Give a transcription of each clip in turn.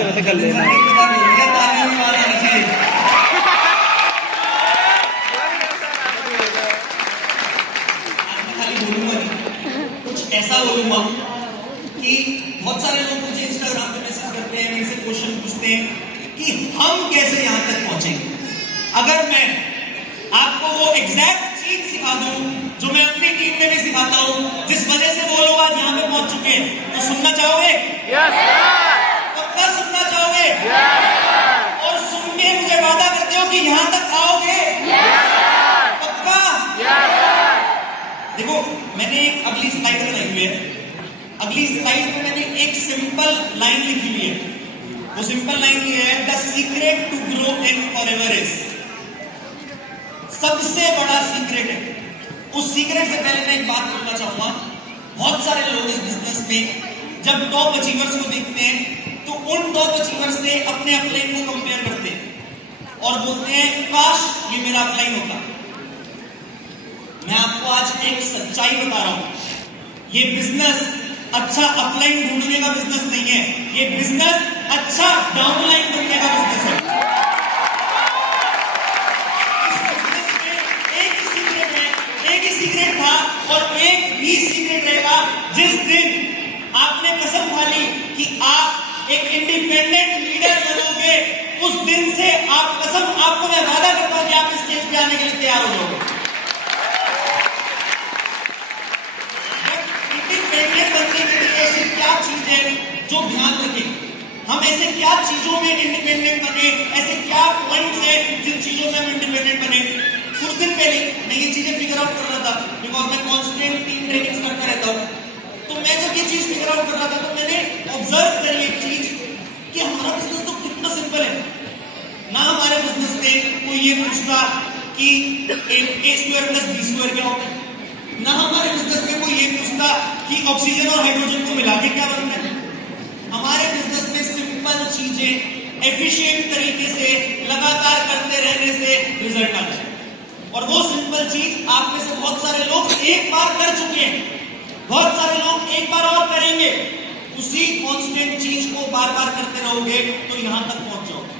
वैसे कर लेना। कुछ ऐसा बोलूंगा कि बहुत सारे लोग मुझे इंस्टाग्राम पे मैसेज करते हैं, मेरे से क्वेश्चन पूछते हैं कि हम कैसे यहाँ तक पहुंचेंगे। अगर मैं आपको वो एग्जैक्ट चीज सिखा दूं जो मैं अपनी टीम में भी सिखाता हूँ, जिस वजह से वो लोग आज यहाँ पे पहुंच चुके हैं, तो सुनना चाहोगे? Yes sir. पक्का सुनना चाहोगे? Yes sir. और सुन के मुझे वादा करते हो कि यहाँ तक आओगे? Yes sir. पक्का? Yes sir. देखो, मैंने एक अगली स्लाइड बनाई हुई है। अगली स्लाइड में मैंने एक सिंपल लाइन लिखी हुई है। वो सिंपल लाइन ये है, the secret to grow in forever is. सबसे बड़ा सीक्रेट है। उस सीक्रेट से पहले मैं एक बात बोलना चाहूंगा। बहुत सारे लोग इस बिजनेस में जब टॉप अचीवर्स को देखते हैं तो उन टॉप अचीवर्स से अपने अपलाइन को कंपेयर करते हैं और बोलते हैं काश ये मेरा अपलाइन होता। मैं आपको आज एक सच्चाई बता रहा हूं, ये बिजनेस अच्छा अपलाइन ढूंढने का बिजनेस नहीं है, ये बिजनेस अच्छा डाउनलाइन बनने का बिजनेस है। इस बिजनेस में एक ही सीक्रेट है, एक ही सीक्रेट था और एक ही सीक्रेट रहेगा। जिस दिन आपने कसम खा ली कि आप एक इंडिपेंडेंट लीडर बनोगे, उस दिन से आप कसम, आपको मैं वादा करता हूं कि आप इस स्टेज पे आने के लिए तैयार हो जाओगे। ऐसी क्या चीज है जो ध्यान रखें, हम ऐसे क्या चीजों में इंडिपेंडेंट बने, ऐसे क्या पॉइंट्स है जिन चीजों में हम इंडिपेंडेंट बने। कुछ दिन पहले मैं ये चीजें फिगर आउट कर रहा था, बिकॉज मैं कॉन्स्टेंट टीम ट्रेनिंग्स करता रहता हूँ। तो मैं जब ये चीज फिगर आउट कर रहा था तो मैंने ऑब्जर्व करी एक चीज कि हमारा बिजनेस तो कितना सिंपल है ना। हमारे बिजनेस में कोई ये पूछता कि A² + B² क्या होता है, ना हमारे बिजनेस में कोई ये पूछता कि ऑक्सीजन और हाइड्रोजन को मिला के क्या बनता है। हमारे बिजनेस में सिंपल चीजें एफिशिएंट तरीके से लगातार करते रहने से रिजल्ट आता है। और वो सिंपल चीज आप में से बहुत सारे लोग एक बार कर चुके हैं, बहुत सारे लोग एक बार और करेंगे। उसी कांस्टेंट चीज को बार बार करते रहोगे तो यहां तक पहुंच जाओगे।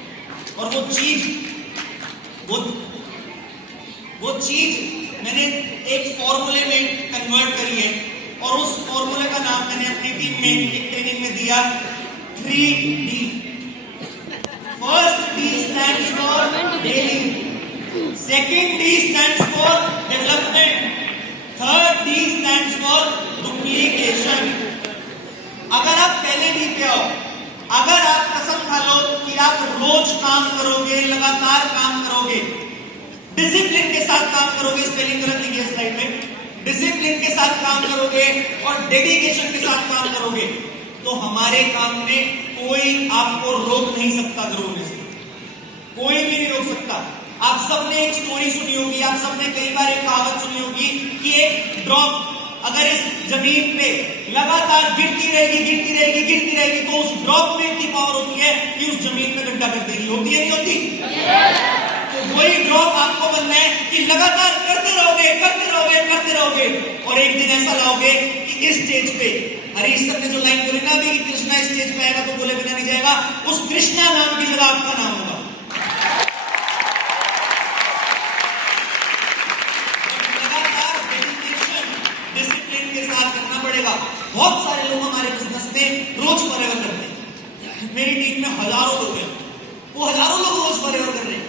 और वो चीज मैंने एक फॉर्मूले में कन्वर्ट करी है और उस फॉर्मूले का नाम मैंने अपनी टीम में एक ट्रेनिंग में दिया 3D। First D stands for daily, second D stands for development, third D stands for duplication. अगर आप पहले D पे आओ, अगर आप कसम खा लो कि आप रोज काम करोगे, लगातार काम करोगे, डिसिप्लिन के साथ काम करोगे, स्पेलिंग गलत लिखी है स्लाइड में, डिसिप्लिन के साथ काम करोगे और डेडिकेशन के साथ काम करोगे, तो हमारे काम में कोई आपको रोक नहीं सकता ग्रो होने से। कोई भी नहीं रोक सकता। आप सबने एक स्टोरी सुनी होगी, आप सबने कई बार एक कहावत सुनी होगी कि एक ड्रॉप अगर इस जमीन पे लगातार गिरती रहेगी तो उस ड्रॉप में इतनी पावर होती है कि उस जमीन में गड्ढा कर देगी। होती है नहीं होती? तो वही ड्रॉप आपको बनना है कि लगातार करते रहोगे और एक दिन ऐसा लाओगे कि इस स्टेज पे, हरीश सर ने जो लाइन बोली ना अभी, कृष्णा स्टेज पे आएगा तो बोले बिना नहीं जाएगा, उस कृष्णा नाम की जगह आपका नाम होगा। लगातार डेडिकेशन, डिसिप्लिन के साथ करना पड़ेगा। बहुत सारे लोग हमारे बिजनेस में रोज फॉरएवर करते हैं। मेरी टीम में हजारों लोग हैं, वो हजारों लोग रोज फॉरएवर कर रहे हैं,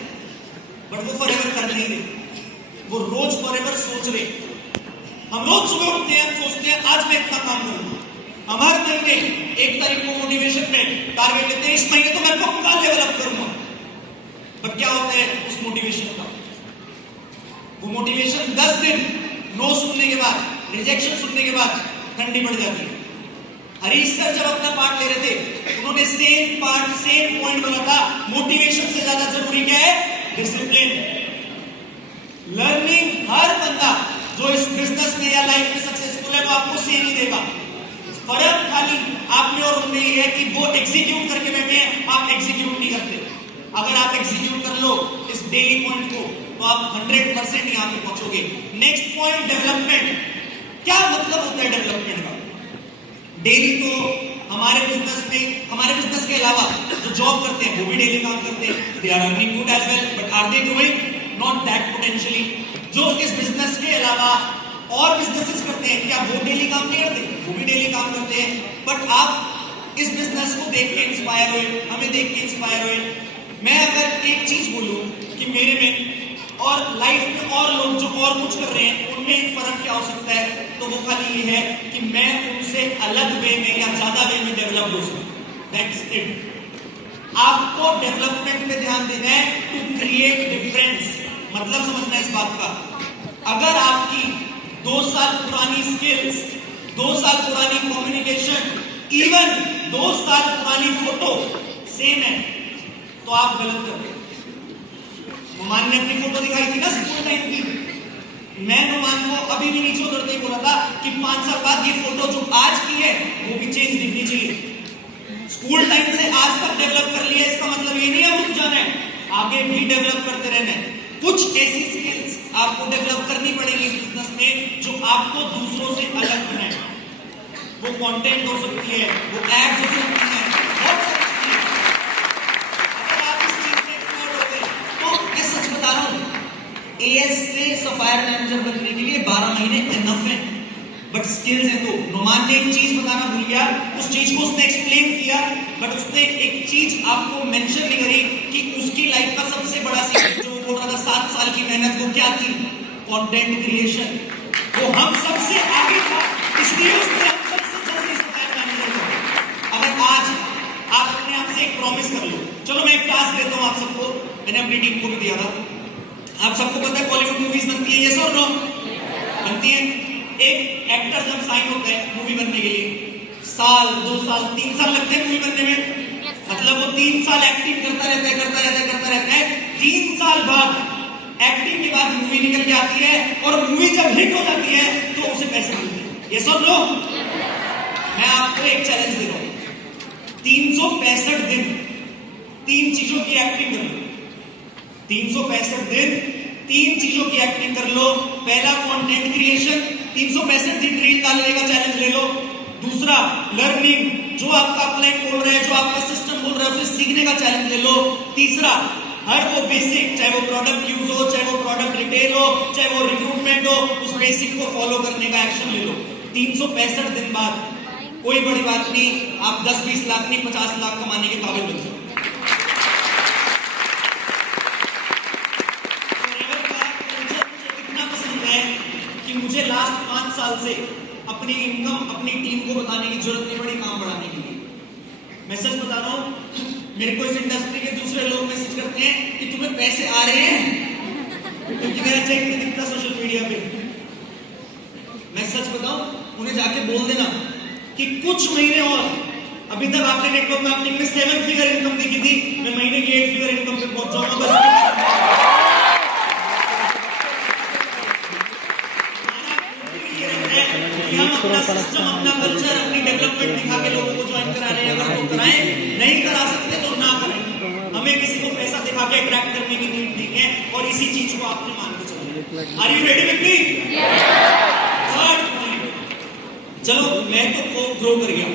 बट वो फॉरएवर कर नहीं रहे, वो रोज फॉरएवर सोच रहे। हम रोज सुबह उठते हैं, सोचते हैं आज मैं इतना काम करूंगा। हम हर महीने 1 तारीख को मोटिवेशन में टारगेट लेते हैं, इस महीने तो मैं पक्का लेवल अप करूंगा। बट क्या होता है उस मोटिवेशन का? वो मोटिवेशन 10 दिन नो सुनने के बाद, रिजेक्शन सुनने के बाद ठंडी पड़ जाती है। हरीश सर जब अपना पार्ट ले रहे थे, उन्होंने सेम पॉइंट बोला था, मोटिवेशन से ज्यादा जरूरी क्या है? डिसिप्लिन। लर्निंग हर बंदा जो इस बिजनेस में या लाइफ में सक्सेसफुल है वो आपको सेम ही देगा। फर्क खाली आप में और उनमें ये है कि वो एग्जीक्यूट करके बैठे हैं, आप एग्जीक्यूट नहीं करते। अगर आप एग्जीक्यूट कर लो इस डेली पॉइंट को तो आप 100% यहां पे पहुंचोगे। Next point, development. क्या मतलब होता है डेवलपमेंट का? डेली तो हमारे बिजनेस के अलावा जो जॉब करते हैं वो भी डेली काम करते हैं, they are earning good as well, but are they doing not that potentially. जो इस बिजनेस के अलावा और बिजनेसेस करते हैं, क्या वो डेली काम नहीं करते? वो भी डेली काम करते हैं, बट आप इस बिजनेस को देख के इंस्पायर हुए, हमें देख के इंस्पायर हुए। मैं अगर एक चीज बोलूं कि मेरे में और लाइफ में और लोग जो और कुछ कर रहे हैं उनमें एक फर्क क्या हो सकता है, तो वो खाली ये है कि मैं उनसे अलग वे में या ज्यादा वे में डेवलप हो सकूं। That's it. आपको डेवलपमेंट पे ध्यान देना है, टू क्रिएट डिफरेंस। मतलब समझना है इस बात का। अगर आपकी 2 साल पुरानी स्किल्स, 2 साल पुरानी कम्युनिकेशन, इवन 2 साल पुरानी फोटो सेम है, तो आप गलत कर रहे हैं। नुमान ने अपनी फोटो दिखाई थी ना स्कूल टाइम की। मैं नुमान को अभी भी नीचे उतरते ही बोला था कि 5 साल बाद ये फोटो जो आज की है वो भी चेंज दिखनी चाहिए। स्कूल टाइम से आज तक डेवलप कर लिया, इसका मतलब ये नहीं है रुक जाना है, आगे भी डेवलप करते रहना है। कुछ ऐसी स्किल्स आपको डेवलप करनी पड़ेगी इस बिजनेस में जो आपको दूसरों से अलग बनाए। वो कंटेंट हो सकती है, वो एड्स हो सकती है, बहुत सारी चीजें। अगर आप इस चीज में एक्सपर्ट हो गए तो मैं सच बता रहा हूँ, एएस से सफायर मैनेजर बनने के लिए 12 महीने इनफ है, बट स्किल्स है। तो नुमान ने एक चीज बताना भूल गया, उस चीज को उसने एक्सप्लेन किया, बट उसने एक चीज आपको मेंशन नहीं करी कि उसकी लाइफ का सबसे बड़ा सीक्रेट जो बोल रहा था 7 साल की मेहनत, वो क्या थी? Content creation. वो हम सबसे आगे था, इसलिए उसने हम सबसे जल्दी सफायर मैनेजर बना। अगर आज आप अपने आप से एक प्रॉमिस कर लो, चलो मैं एक टास्क देता हूं आप सबको, मैंने अपनी टीम को भी दिया था। आप सबको पता है बॉलीवुड मूवीज बनती है, यस और नो? बनती है। एक एक्टर जब साइन होता है मूवी बनने के लिए, साल, 2 साल, 3 साल लगते हैं मूवी बनने में। मतलब वो 3 साल एक्टिंग करता रहता है। 3 साल बाद एक्टिंग के बाद मूवी निकल के आती है, और मूवी जब हिट हो जाती है तो उसे पैसे मिलते हैं, यस और नो? मैं आपको एक चैलेंज दे रहा हूं, 365 दिन 3 चीजों की एक्टिंग कर लो। 365 दिन 3 चीजों की एक्टिंग कर लो। पहला कंटेंट क्रिएशन, 365 दिन रील डालने का चैलेंज ले लो। दूसरा लर्निंग, जो आपका क्लाइंट बोल रहा है, जो आपका सिस्टम बोल रहा है, उसे सीखने का चैलेंज ले लो। तीसरा हर वो बेसिक, चाहे वो प्रोडक्ट यूज हो, चाहे वो प्रोडक्ट रिटेल हो, चाहे वो रिक्रूटमेंट हो, उस बेसिक को फॉलो करने का एक्शन ले लो। 365 दिन बाद कोई बड़ी बात नहीं, आप 10-20 लाख नहीं 50 लाख कमाने के काबिल बन सकते। कि मुझे लास्ट 5 साल से अपनी इनकम अपनी टीम को बताने की जरूरत नहीं पड़ी काम बढ़ाने के लिए। मैं सच बता रहा हूं, मेरे को इस इंडस्ट्री के दूसरे लोग मैसेज करते हैं कि तुम्हें पैसे आ रहे हैं, क्योंकि मेरा चेक नहीं दिखता सोशल मीडिया पे। मैं सच बताऊं, उन्हें जाके बोल देना कि कुछ महीने और, अभी तक आपने नेटवर्क मार्केटिंग में 7 फिगर इनकम देखी थी, मैं महीने की 8 फिगर इनकम पे पहुंच जाऊंगा बस। अपना सिस्टम, अपना कल्चर, अपनी डेवलपमेंट दिखा के लोगों को ज्वाइन करा रहे हैं। अगर वो कराएं, नहीं करा सकते तो ना करें। हमें किसी को पैसा दिखा के अट्रैक्ट करने की नीड नहीं है, और इसी चीज को आपने मान के चलना। Are you ready with me? Third point, चलो मैं तो ग्रो कर गया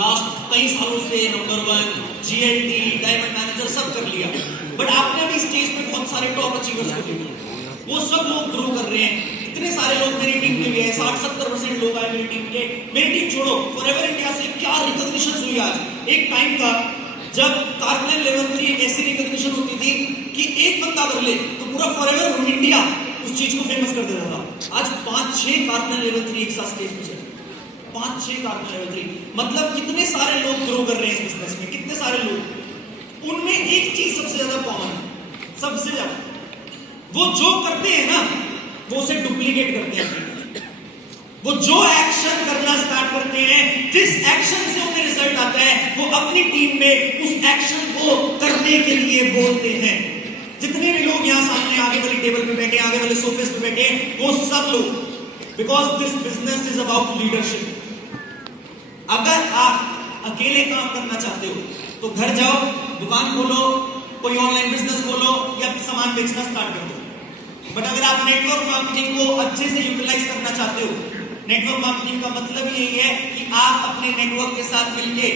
लास्ट कई सालों से, नंबर 1 जीएलटी, डायमंड मैनेजर सब कर लिया, बट आपने अभी स्टेज पे बहुत सारे टॉप अचीवर्स को देखा, वो सब लोग ग्रो कर रहे हैं। इतने सारे लोग मेरी टीम में भी है, 60-70% लोग आए मेरी टीम के। मेरी टीम छोड़ो, फॉरएवर इंडिया से क्या रिकॉग्निशन हुई आज। एक टाइम था जब कार्पल लेवल 3 एक ऐसी रिकॉग्निशन होती थी कि एक बंदा कर ले तो पूरा फॉरएवर इंडिया उस चीज को फेमस कर देता था। आज 5-6 कार्पल लेवल 3 एक साथ स्टेज पे चले, 5-6 कार्पल लेवल 3। मतलब कितने सारे लोग ग्रो कर रहे हैं इस बिजनेस में, कितने सारे लोग। उनमें एक चीज सबसे ज्यादा कॉमन है, सबसे ज्यादा, वो जो करते हैं ना वो उसे डुप्लीकेट करते हैं। वो जो एक्शन करना स्टार्ट करते हैं, जिस एक्शन से उन्हें रिजल्ट आता है, वो अपनी टीम में उस एक्शन को करने के लिए बोलते हैं। जितने भी लोग यहाँ सामने आगे वाली टेबल पे बैठे, आगे वाले सोफे पे बैठे, वो सब लोग, because this business is about leadership. अगर आप अकेले काम करना चाहते हो तो घर जाओ, दुकान खोलो, कोई ऑनलाइन बिजनेस खोलो या सामान बेचना स्टार्ट कर दो। बट अगर आप नेटवर्क मार्केटिंग को अच्छे से यूटिलाइज करना चाहते हो नेटवर्क मार्केटिंग का मतलब यही है कि आप अपने नेटवर्क के साथ मिलके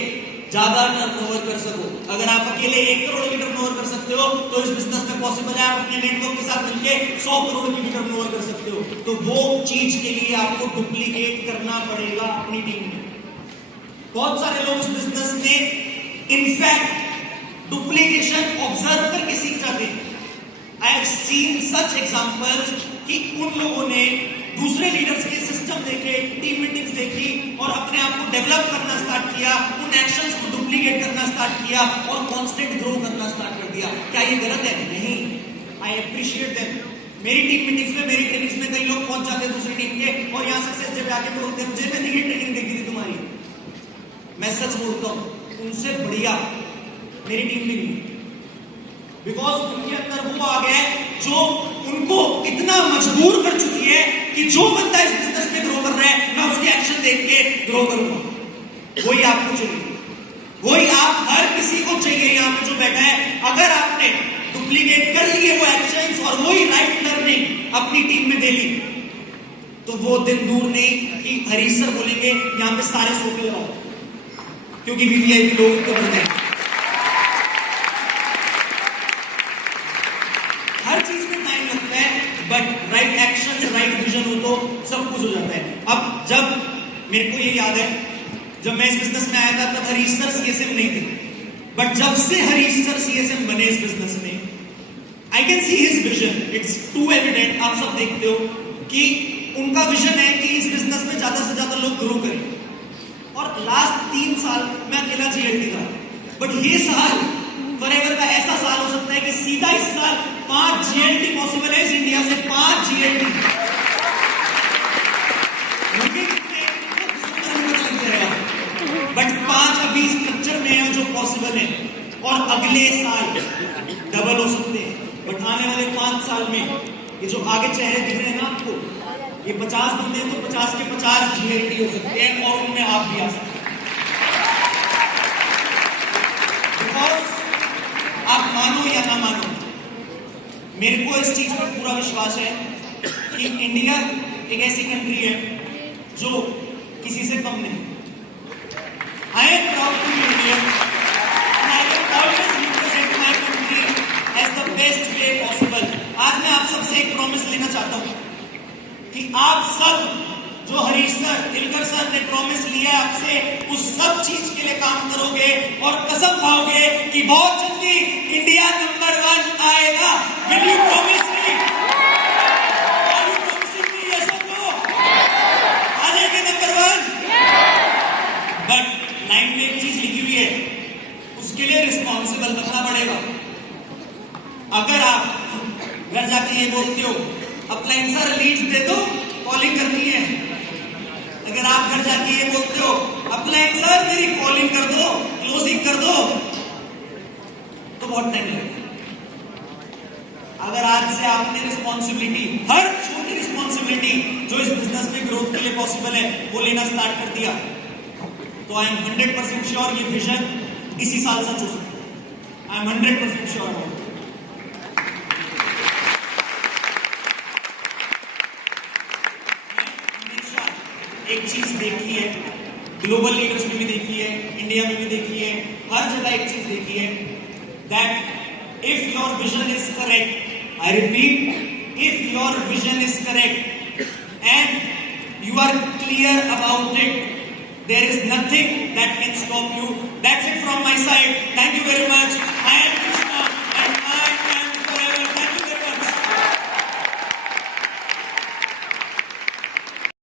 ज्यादा टर्नओवर कर सको। अगर आप अकेले 1 करोड़ की टर्नओवर कर सकते हो तो इस बिजनेस में पॉसिबल है आप अपने नेटवर्क के साथ मिलके 100 करोड़ की भी टर्नओवर कर सकते हो। तो वो चीज के लिए आपको डुप्लीकेट करना पड़ेगा अपनी टीम में। बहुत सारे लोग इस बिजनेस में इनफैक्ट डुप्लीकेशन ऑब्जर्व करके सीख जाते हैं। I have seen such examples कि उन लोगों ने दूसरे लीडर्स के सिस्टम देखे, टीम मीटिंग्स देखी और अपने आप को डेवलप करना स्टार्ट किया, उन एक्शंस को डुप्लीकेट करना स्टार्ट किया और कांस्टेंट ग्रो करना स्टार्ट कर दिया। क्या ये गलत है? नहीं, आई अप्रिशिएट देम। मेरी टीम मीटिंग्स में, मेरी ट्रेनिंग्स में कई लोग पहुंच जाते हैं दूसरी टीम के और यहाँ सक्सेस जब जाके बोलते हैं मुझे मैंने ये ट्रेनिंग देखी थी तुम्हारी। मैं सच बोलता हूँ, उनसे बढ़िया मेरी टीम में नहीं, बिकॉज उनके अंदर वो आ गया जो उनको इतना मजबूर कर चुकी है कि जो बंदा इस बिजनेस में ग्रो कर रहा है मैं उसके एक्शन देख के ग्रो करूंगा। वही आपको चाहिए, वही आप हर किसी को चाहिए यहाँ पे जो बैठा है। अगर आपने डुप्लीकेट कर लिए वो एक्शंस और वही राइट लर्निंग अपनी टीम में दे ली तो वो दिन दूर नहीं कि हरीश सर बोलेंगे यहाँ पे सारे सोफे लगाओ, क्योंकि वीवीआईपी लोग तो बन जाएंगे। हर चीज में टाइम लगता है, but right action, right vision हो तो सब कुछ हो जाता है। अब जब मेरे को ये याद है, जब मैं इस बिजनेस में आया था तब हरीश सर सीएसएम नहीं थे, बट जब से हरीश सर सीएसएम बने इस बिजनेस में, I can see his vision, it's too evident. आप सब देखते हो कि उनका विजन है कि इस बिजनेस में ज्यादा से ज्यादा लोग ग्रो करें। और लास्ट 3 साल मैं अकेला जीएलटी था, बट ये साल फॉरएवर का ऐसा साल हो सकता है कि सीधा इस साल 5 जीएलटी पॉसिबल है इस इंडिया से। 5 जीएलटी बट 5 अभी स्ट्रक्चर में है जो पॉसिबल है और अगले साल डबल हो सकते हैं। बट आने वाले 5 साल में ये जो आगे चेहरे दिख रहे हैं ना आपको, ये 50 बंदे तो 50 के 50 जीएलटी हो सकते हैं और उनमें आप भी आ सकते हैं। बिकॉज आप मानो या ना मानो, मेरे को इस चीज पर पूरा विश्वास है कि इंडिया एक ऐसी कंट्री है जो किसी से कम नहीं। I am proud to be Indian and I will always represent my country as the best way possible. आज मैं आप सबसे एक प्रॉमिस लेना चाहता हूं कि आप सब जो हरीश सर, दिलकर सर ने प्रॉमिस लिया है आपसे, उस सब चीज के लिए काम करोगे और कसम खाओगे कि बहुत जल्दी इंडिया नंबर 1 आएगा। Will you promise me? Are you promising me yes और नो? आ जाएंगे नंबर 1? बट लाइन में एक चीज लिखी हुई है, उसके लिए रिस्पॉन्सिबल बनना पड़ेगा। अगर आप घर जाके ये बोलते हो अपलाइन सर लीड्स दे दो, कॉलिंग करनी है, अगर आप घर जाके ये बोलते हो अपलाइन सर मेरी कॉलिंग कर दो, क्लोजिंग कर दो, तो बहुत टाइम लगेगा। अगर आज से आपने रिस्पॉन्सिबिलिटी, हर छोटी रिस्पॉन्सिबिलिटी जो इस बिजनेस में ग्रोथ के लिए पॉसिबल है वो लेना स्टार्ट कर दिया, तो आई एम 100% श्योर ये विजन इसी साल सच हो सकता है। I am 100% sure. एक चीज देखी है, ग्लोबल लीडर्स में भी देखी है, इंडिया में भी देखी है, हर जगह एक चीज देखी है, that if your vision is correct, I repeat, if your vision is correct and you are clear about it, there is nothing that can stop you. That's it from my side. Thank you very much.